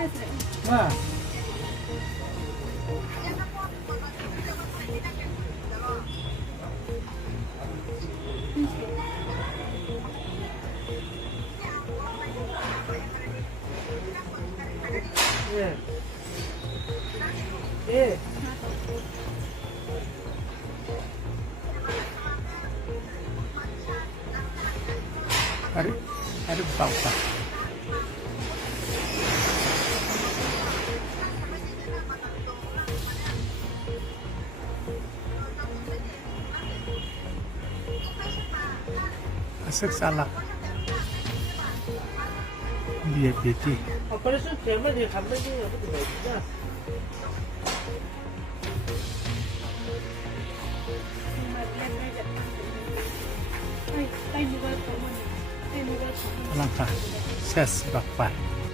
हा अरे अरे बापा असं चाला VIP Operasyon Chairman ya kami ni apa tu baiknya. langkah ses bakpai